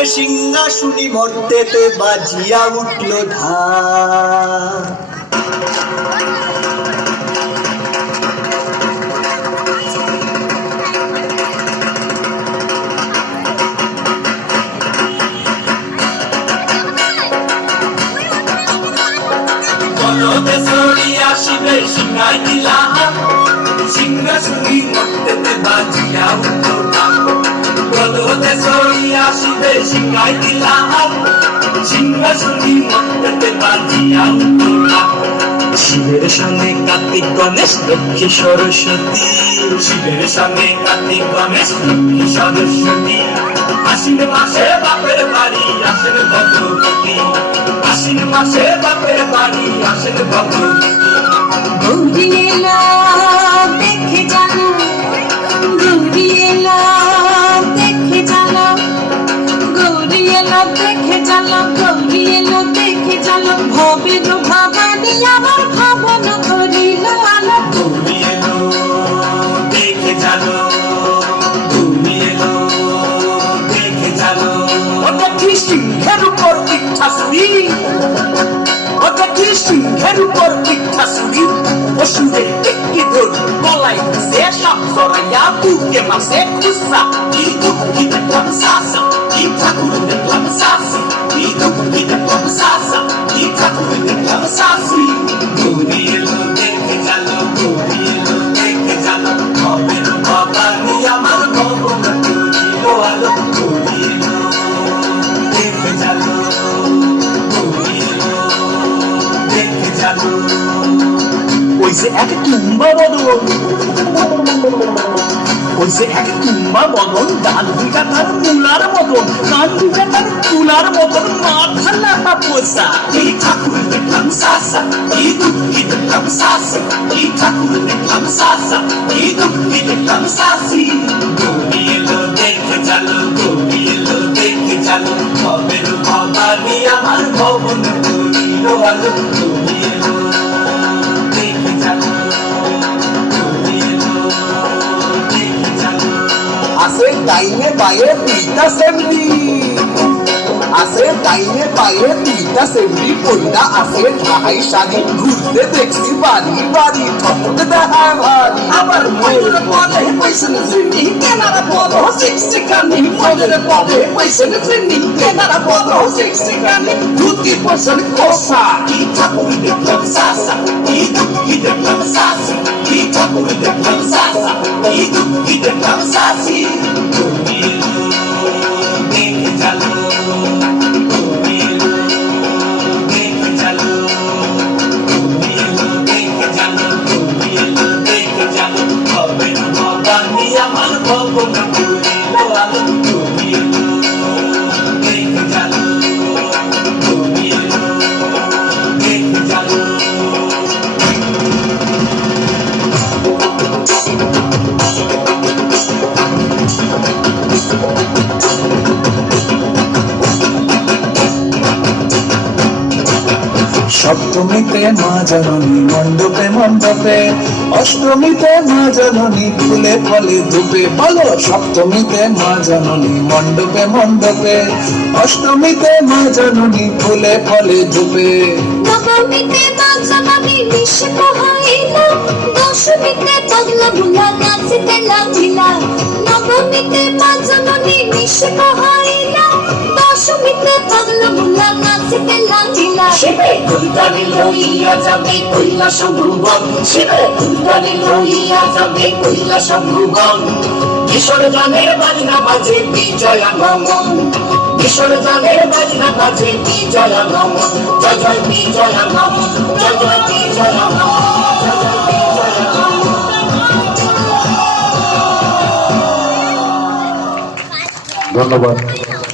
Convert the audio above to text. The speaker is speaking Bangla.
আর সিংহাসনী মর্তেতে বাজিয়া উঠল ঢাক। সিংহাসনী মর্তেতে বাজিয়া উঠল ঢাক। বলদে সরিয়া শিবে সিংহাই দিলা হাত, সিংহাসনী মর্তেতে বাজিয়া উঠল ঢাক। শিবের সঙ্গে কার্তিক গণেশ লক্ষ্মী সরস্বতী, শিবের সঙ্গে কার্তিক গণেশ লক্ষ্মী সরস্বতী। আশ্বিন মাসে বাপের বাড়ি আসেন ভদ্রবতী, আশ্বিন মাসে বাপের বাড়ি আসেন ভদ্রবতী। গৌরী এলো দেখে জানো, গৌরী এলো দেখে জানো, গৌরী এলো দেখে জানো, গৌরী এলো দেখে জানো। ভবের ভবানী আমার ভবন করিল আলো। গৌরী এলো দেখে জানো, গৌরী এলো দেখে জানো। ওটা কি সিংহের উপর পিঠাসুরি, ওটা কি সিংহের উপর পিঠাসুরি। অসুরের টিকি ধর গলায় সে সব সরাইয়া বুকে মাসে খুসা। কি দুঃখী দেখলাম সাসা, কি ঠাকুর দেখলাম সাসি, কি দুঃখী দেখলাম সাসা, কি ঠাকুর দেখলাম সাসি। গৌরী এলো দেখে জানো, গৌরী এলো দেখে জানো। ভবের ভবানী আমার ভবন করিল আলো। গৌরী এলো দেখে জানো, গৌরী এলো দেখে জানো। ওই যে এক তুম্বা বদন, ওই যে এক তুম্বা বদন, ডান দুইটা তার তুলার মতন, কান দুইটা তার তুলার মতন, মাথা নাটা পোষা। এই ঠাকুর দেখলাম সাসা, এই দুঃখী দেখলাম সাসি, এই ঠাকুর দেখলাম সাসা, এই দুঃখী দেখলাম সাসি। গৌরী এলো দেখে জানো, গৌরী এলো দেখে জানো। ভবের ভবানী আমার ভবন করিল আলো। গৌরী এলো দেখে জানো, গৌরী এলো দেখে জানো। আছে ডাইনে বায়ে দুইটা সেমরি, আছে ডাইনে বায়ে দুইটা সেমরি। কইরা আছে ঢাই শাড়ি, ঘুরতে দেখছি বাড়ি বাড়ি, ঠকতে দেখা ভারী। আবার ময়ূর পদে পয়সন শ্রেণী, কেনারা পদ শিক্ষিকানি। ময়ূর পদে পয়সন শ্রেণী, কেনারা পদ শিক্ষিকানি। ধুতি পয়সন কোষা। কি ঠাকুর দেখলাম সাসা, কি দুঃখী দেখলাম সাসি, কি ঠাকুর দেখলাম সাসা, কি দুঃখী দেখলাম সাসি। গৌরী এলো দেখে জানো, গৌরী এলো দেখে জানো, গৌরী এলো দেখে জানো, গৌরী এলো দেখে জানো। ভবের ভবানী আমার ভবন করিল আলো। গৌরী এলো দেখে জানো, গৌরী এলো দেখে জানো। সপ্তমীতে মা জননী মণ্ডপে মণ্ডপে, অষ্টমীতে মা জননী ফুলে ফলে ধূপে। বলো সপ্তমীতে মা জননী মণ্ডপে মণ্ডপে, অষ্টমীতে মা জননী ফুলে ফলে ধূপে। নবমীতে মা জননী নিশে পোহাইলা, দশমীতে পাগলা বুলা নাচিতে লাগিলা। নবমীতে মা জননী নিশে পোহাইলা, দশমীতে পাগলা বুলা নাচিতে লাগিলা। শিবে কুলতানি লইয়া যাবে কৈলাস ভুবন, শিবে কুলতানি লইয়া যাবে কৈলাস ভুবন। বিসর্জনের বাজনা বাজে বিজয়া গমন, বিসর্জনের বাজনা বাজে বিজয়া গমন। জয় জয় বিজয়া গমন, জয় জয় বিজয়া গমন, জয় জয় বিজয়া গমন। ধন্যবাদ।